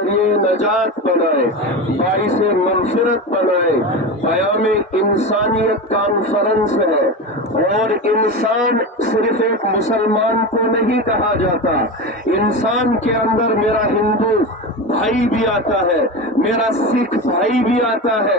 ذریعے نجات بنائے، باعث مغفرت بنائے۔ پیام انسانیت کانفرنس ہے، اور انسان صرف ایک مسلمان کو نہیں کہا جاتا، انسان کے اندر میرا ہندو بھائی بھی آتا ہے، میرا سکھ بھائی بھی آتا ہے،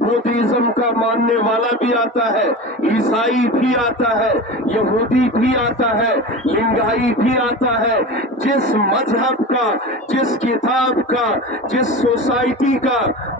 بدھزم کا ماننے والا بھی آتا ہے، عیسائی بھی آتا ہے، یہودی بھی آتا ہے، لنگائی بھی آتا ہے۔ جس مذہب کا، جس کتاب کا، جس سوسائٹی کا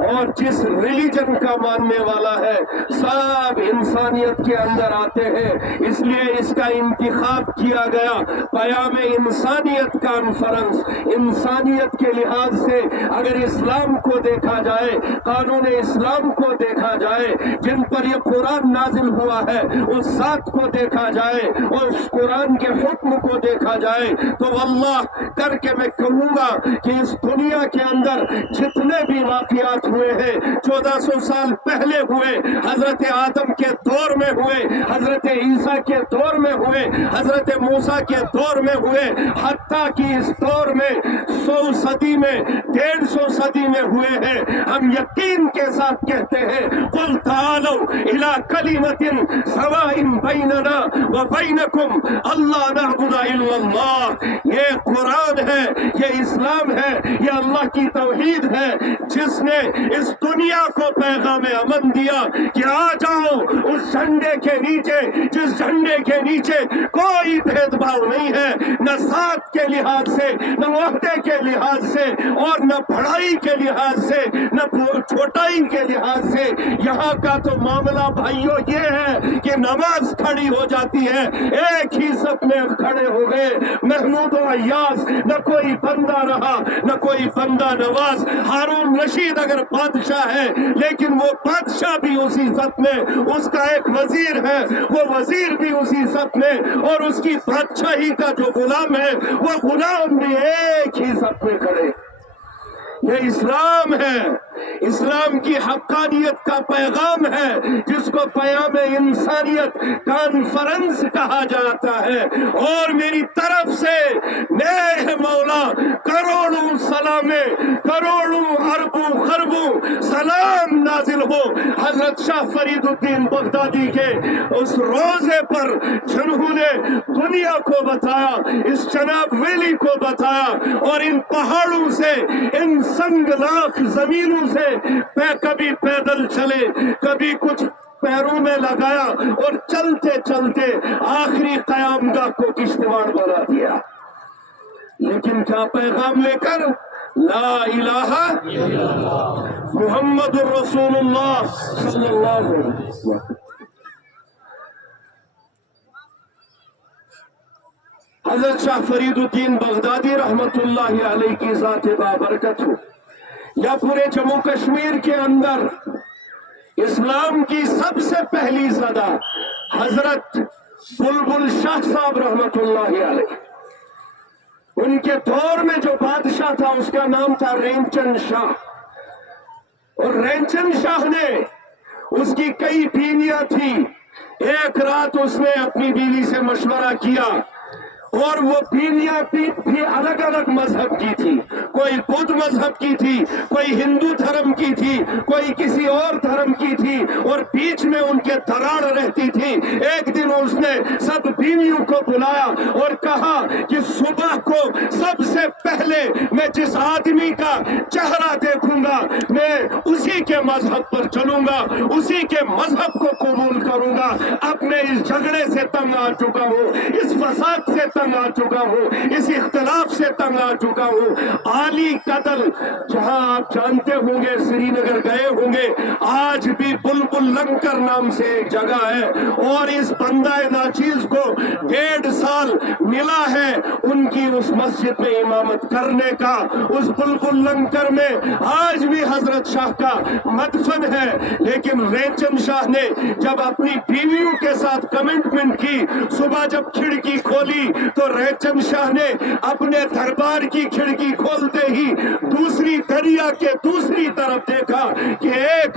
اور جس ریلیجن کا ماننے والا ہے، سب انسانیت کے اندر آتے ہیں۔ اس لیے اس کا انتخاب کیا گیا پیام انسانیت کانفرنس۔ انسانیت کے لحاظ سے اگر اسلام کو دیکھا جائے، قانون اسلام کو دیکھا جائے، جن پر یہ قرآن نازل ہوا ہے اس ذات کو دیکھا جائے اور اس قرآن کے حکم کو دیکھا جائے، تو واللہ کر کے میں کہوں گا کہ اس دنیا کے اندر جتنے بھی واقعات ہوئے ہیں 1400 سال پہلے ہوئے، حضرت آدم کے دور میں ہوئے، حضرت عیسیٰ کے دور میں ہوئے، حضرت موسیٰ کے دور میں ہوئے، حتیٰ کہ اس دور میں 100 صدی میں 150 صدی میں ہوئے ہیں، ہم یقین کے ساتھ کہتے ہیں قل تعالوا الى کلمۃ سواء بیننا وبینکم اللہ نعبد الا اللہ۔ یہ قرآن ہے، یہ اسلام ہے، یہ اللہ کی توحید ہے، جس نے اس دنیا کو پیغام امن دیا کہ آ جاؤ اس جھنڈے کے نیچے، جس جھنڈے کے نیچے کوئی بھید بھاؤ نہیں ہے، نہ ذات کے لحاظ سے، نہ عہدے کے لحاظ سے، اور نہ بڑائی کے لحاظ سے، نہ چھوٹائی کے لحاظ سے۔ یہاں کا تو معاملہ بھائیوں یہ ہے کہ نماز کھڑی ہو جاتی ہے، ایک ہی صف میں کھڑے ہو گئے، محمود و ایاز، نہ کوئی بندہ رہا نہ کوئی بندہ نواز۔ ہارون رشید اگر بادشاہ ہے لیکن وہ بادشاہ بھی اسی صف میں، اس کا ایک وزیر ہے وہ وزیر بھی اسی صف میں، اور اس کی بادشاہی کا جو غلام ہے وہ غلام بھی ایک ہی صف میں کھڑے۔ یہ اسلام ہے، اسلام کی حقانیت کا پیغام ہے، جس کو پیام انسانیت کانفرنس کہا جاتا ہے۔ اور میری طرف سے میرے مولا کروڑوں سلامیں، کروڑوں اربوں خربوں سلام نازل ہو حضرت شاہ فرید الدین بغدادی کے اس روزے پر، جنہوں نے دنیا کو بتایا، اس جناب ویلی کو بتایا، اور ان پہاڑوں سے، ان سنگلاخ زمینوں سے کبھی پیدل چلے، کبھی کچھ پیروں میں لگایا، اور چلتے چلتے آخری قیام گاہ کو کشتواڑ بنا دیا۔ لیکن کیا پیغام لے کر؟ لا الہ محمد الرسول اللہ صلی اللہ علیہ وسلم۔ حضرت شاہ فرید الدین بغدادی رحمت اللہ علیہ کی ذات بابرکت ہو، یا پورے جموں کشمیر کے اندر اسلام کی سب سے پہلی صدا حضرت بلبل شاہ صاحب رحمت اللہ علیہ، ان کے دور میں جو بادشاہ تھا اس کا نام تھا رین چند شاہ، اور رین چند شاہ نے، اس کی کئی بیویاں تھیں، ایک رات اس نے اپنی بیوی سے مشورہ کیا، اور وہ بیویاں بھی الگ الگ مذہب کی تھی، کوئی بدھ مذہب کی تھی، کوئی ہندو دھرم کی تھی، کوئی کسی اور دھرم کی تھی، اور بیچ میں ان کے دراڑ رہتی تھی۔ ایک دن اس نے سب بیویوں کو بلایا اور کہا کہ صبح کو سب سے پہلے میں جس آدمی کا چہرہ دیکھوں گا میں اسی کے مذہب پر چلوں گا، اسی کے مذہب کو قبول کروں گا۔ اب میں اس جھگڑے سے تنگ آ چکا ہوں، اس فساد سے تنگ آ چکا ہوں، اس اختلاف سے تنگ آ چکا ہوں۔ عالی قدر، جہاں آپ جانتے ہوں گے، سری نگر گئے ہوں گے، آج بھی بلبل لنکر نام سے ایک جگہ ہے، اور اس بندہ ناچیز کو 1.5 سال ملا ہے ان کی اس مسجد میں امامت کرنے کا۔ اس بلبل لنکر میں آج بھی حضرت شاہ کا مدفن ہے، لیکن رین چند شاہ نے جب اپنی بیویوں کے ساتھ کمٹمنٹ کی، صبح جب کھڑکی کھولی تو رین چند شاہ نے اپنے دربار کی کھڑکی کھولتے ہی دوسری دریا کے دوسری طرف دیکھا کہ ایک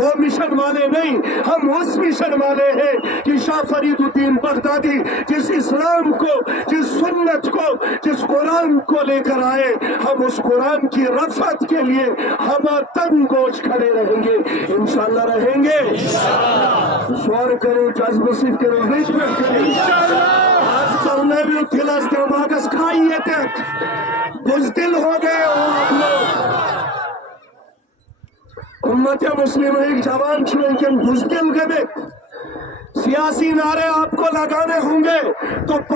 وہ مشن والے نہیں، ہم اس مشن والے ہیں کہ شاہ فریدالدین بغدادی جس اسلام کو، جس سنت کو، جس قرآن کو لے کر آئے، ہم اس قرآن کی رفعت کے لیے ہم تن گوش کھڑے رہیں گے، انشاءاللہ رہیں گے۔ شور کریں، جذب صرف کریں، ہجمت کریں۔ آج چلنے بھی تھلس دماغس کھائیے تھے، بزدل ہو گئے ہو آپ لوگ۔ امت مسلم ایک جوان چھوڑیں بزدل گئے، سیاسی نعرے آپ کو لگانے ہوں گے تو